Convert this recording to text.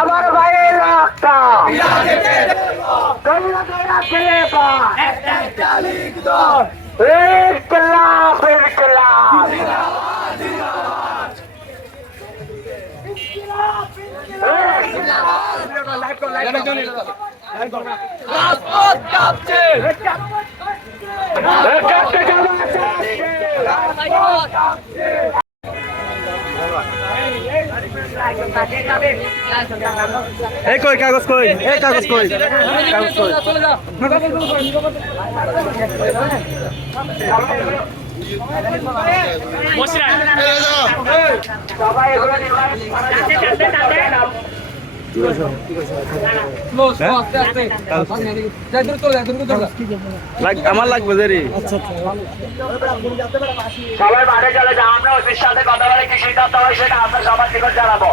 আমার ভাইয়ের রক্ত দৈরা দৈরা ছেলে রাজপথ কাঁপছে এই কই কাগজ কই এই কাগজ কই কাগজ কই চলে যা সবাই এগুলো আমার লাগবে দেরি সবাই মাঠে চলে যা আমরা ওদের সাথে কথা বলে কি সিদ্ধান্ত হয় সেটা আমরা সবার নিকট জানাবো।